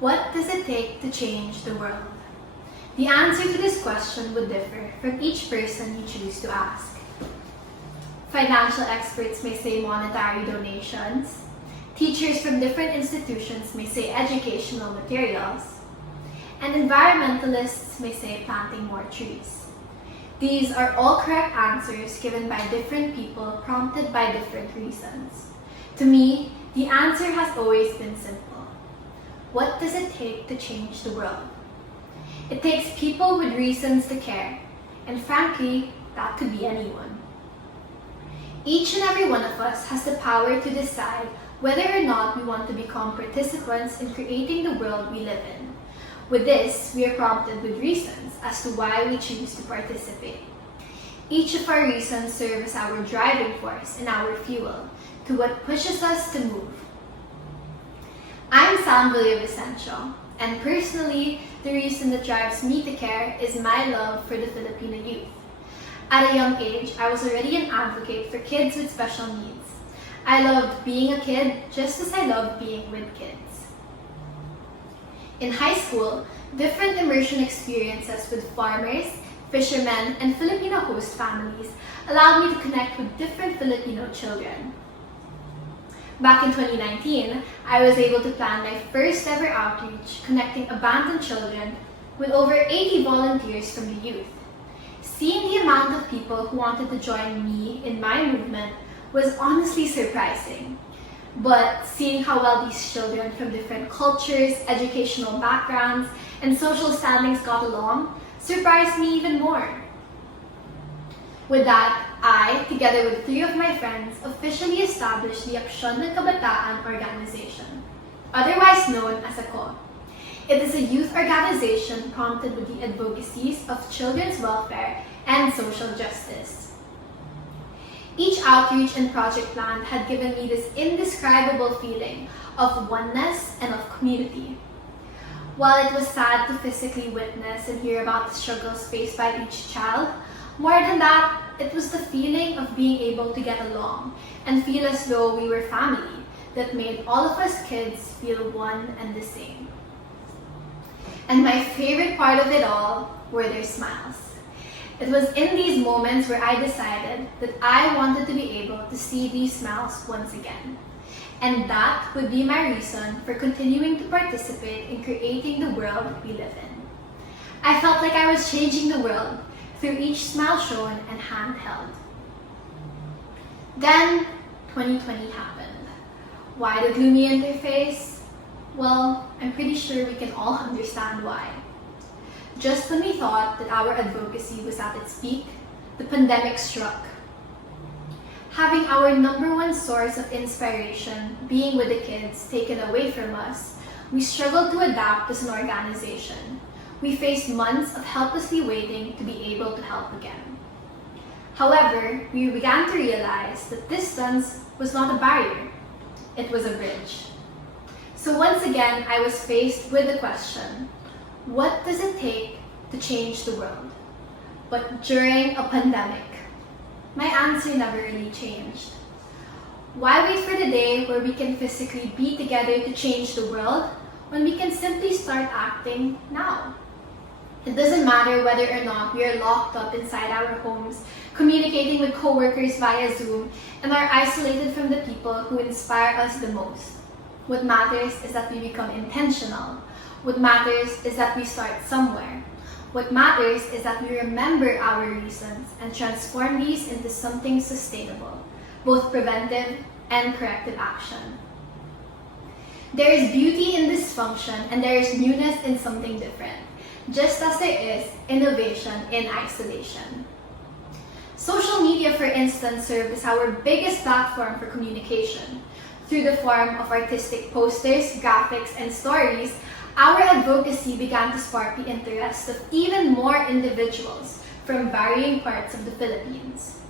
What does it take to change the world? The answer to this question would differ from each person you choose to ask. Financial experts may say monetary donations. Teachers from different institutions may say educational materials. And environmentalists may say planting more trees. These are all correct answers given by different people prompted by different reasons. To me, the answer has always been simple. What does it take to change the world? It takes people with reasons to care, and frankly, that could be anyone. Each and every one of us has the power to decide whether or not we want to become participants in creating the world we live in. With this, we are prompted with reasons as to why we choose to participate. Each of our reasons serve as our driving force and our fuel to what pushes us to move. I'm Villavicencio, and personally, the reason that drives me to care is my love for the Filipino youth. At a young age, I was already an advocate for kids with special needs. I loved being a kid just as I loved being with kids. In high school, different immersion experiences with farmers, fishermen, and Filipino host families allowed me to connect with different Filipino children. Back in 2019, I was able to plan my first ever outreach connecting abandoned children with over 80 volunteers from the youth. Seeing the amount of people who wanted to join me in my movement was honestly surprising. But seeing how well these children from different cultures, educational backgrounds, and social standings got along surprised me even more. With that, I, together with 3 of my friends, officially established the Aksyon ng Kabataan organization, otherwise known as AKO. It is a youth organization prompted with the advocacies of children's welfare and social justice. Each outreach and project plan had given me this indescribable feeling of oneness and of community. While it was sad to physically witness and hear about the struggles faced by each child, more than that, it was the feeling of being able to get along and feel as though we were family that made all of us kids feel one and the same. And my favorite part of it all were their smiles. It was in these moments where I decided that I wanted to be able to see these smiles once again. And that would be my reason for continuing to participate in creating the world we live in. I felt like I was changing the world through each smile shown and hand held. Then, 2020 happened. Why the gloomy interface? Well, I'm pretty sure we can all understand why. Just when we thought that our advocacy was at its peak, the pandemic struck. Having our #1 source of inspiration, being with the kids, taken away from us, we struggled to adapt as an organization. We faced months of helplessly waiting to be able to help again. However, we began to realize that distance was not a barrier, it was a bridge. So once again, I was faced with the question, what does it take to change the world? But during a pandemic, my answer never really changed. Why wait for the day where we can physically be together to change the world when we can simply start acting now? It doesn't matter whether or not we are locked up inside our homes, communicating with coworkers via Zoom, and are isolated from the people who inspire us the most. What matters is that we become intentional. What matters is that we start somewhere. What matters is that we remember our reasons and transform these into something sustainable, both preventive and corrective action. There is beauty in dysfunction and there is newness in something different, just as there is innovation in isolation. Social media, for instance, served as our biggest platform for communication. Through the form of artistic posters, graphics, and stories, our advocacy began to spark the interest of even more individuals from varying parts of the Philippines.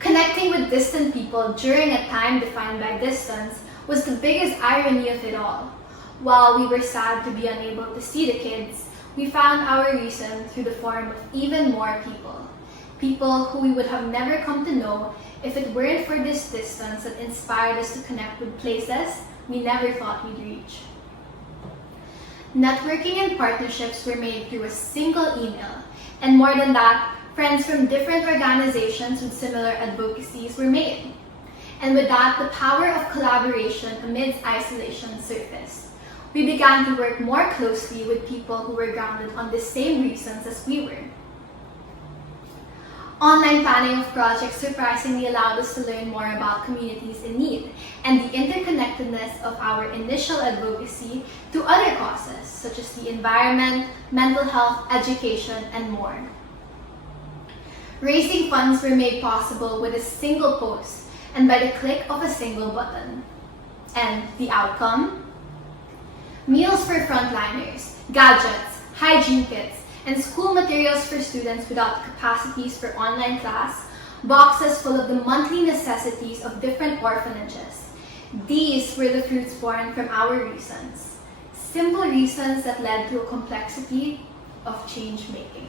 Connecting with distant people during a time defined by distance was the biggest irony of it all. While we were sad to be unable to see the kids, we found our reason through the form of even more people. People who we would have never come to know if it weren't for this distance that inspired us to connect with places we never thought we'd reach. Networking and partnerships were made through a single email. And more than that, friends from different organizations with similar advocacies were made. And with that, the power of collaboration amidst isolation surfaced. We began to work more closely with people who were grounded on the same reasons as we were. Online planning of projects surprisingly allowed us to learn more about communities in need and the interconnectedness of our initial advocacy to other causes such as the environment, mental health, education, and more. Raising funds were made possible with a single post and by the click of a single button. And the outcome? Meals for frontliners, gadgets, hygiene kits, and school materials for students without capacities for online class, boxes full of the monthly necessities of different orphanages. These were the fruits born from our reasons. Simple reasons that led to a complexity of change making.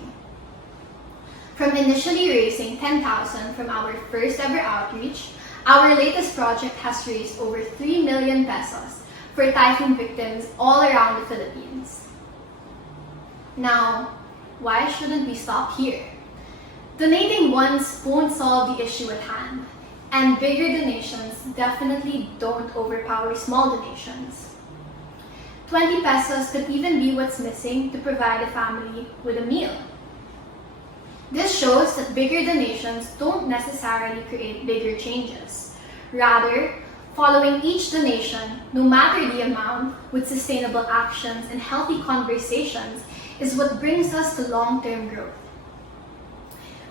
From initially raising 10,000 from our first ever outreach, our latest project has raised over 3 million pesos for typhoon victims all around the Philippines. Now, why shouldn't we stop here? Donating once won't solve the issue at hand, and bigger donations definitely don't overpower small donations. 20 pesos could even be what's missing to provide a family with a meal. This shows that bigger donations don't necessarily create bigger changes. Rather, following each donation, no matter the amount, with sustainable actions and healthy conversations is what brings us to long-term growth.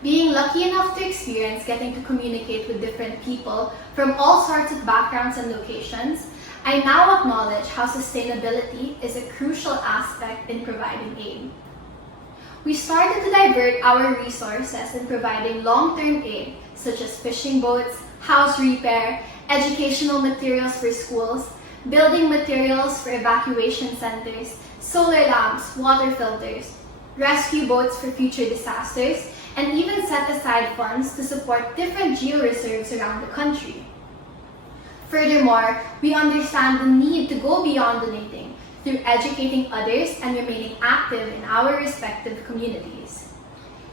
Being lucky enough to experience getting to communicate with different people from all sorts of backgrounds and locations, I now acknowledge how sustainability is a crucial aspect in providing aid. We started to divert our resources in providing long-term aid, such as fishing boats, house repair, educational materials for schools, building materials for evacuation centers, solar lamps, water filters, rescue boats for future disasters, and even set aside funds to support different geo-reserves around the country. Furthermore, we understand the need to go beyond donating through educating others and remaining active in our respective communities.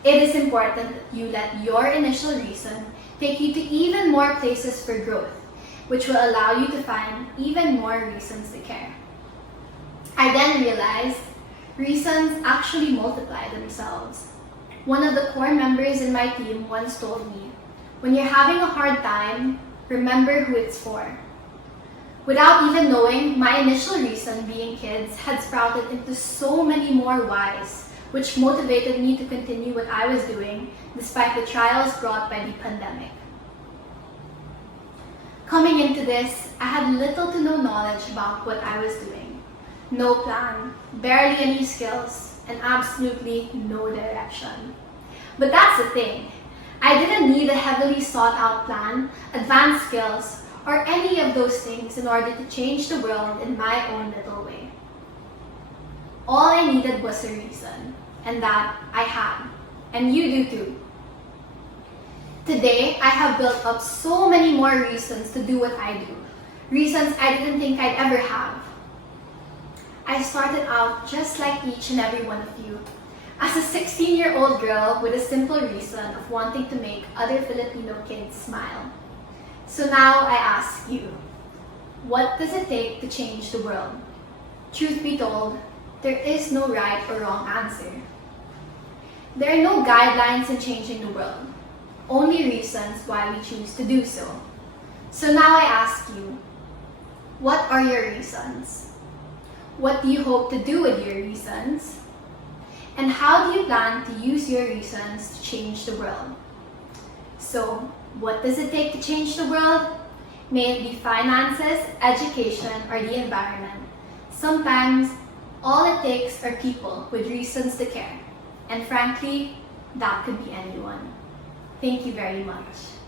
It is important that you let your initial reason take you to even more places for growth, which will allow you to find even more reasons to care. I then realized reasons actually multiply themselves. One of the core members in my team once told me, when you're having a hard time, remember who it's for. Without even knowing, my initial reason, being kids, had sprouted into so many more whys, which motivated me to continue what I was doing despite the trials brought by the pandemic. Coming into this, I had little to no knowledge about what I was doing. No plan, barely any skills, and absolutely no direction. But that's the thing. I didn't need a heavily sought out plan, advanced skills, or any of those things in order to change the world in my own little way. All I needed was a reason, and that I had, and you do too. Today, I have built up so many more reasons to do what I do, reasons I didn't think I'd ever have. I started out just like each and every one of you, as a 16-year-old girl with a simple reason of wanting to make other Filipino kids smile. So now I ask you, what does it take to change the world? Truth be told, there is no right or wrong answer. There are no guidelines in changing the world, only reasons why we choose to do so. So now I ask you, what are your reasons? What do you hope to do with your reasons? And how do you plan to use your reasons to change the world? So, what does it take to change the world? May it be finances, education, or the environment. Sometimes, all it takes are people with reasons to care. And frankly, that could be anyone. Thank you very much.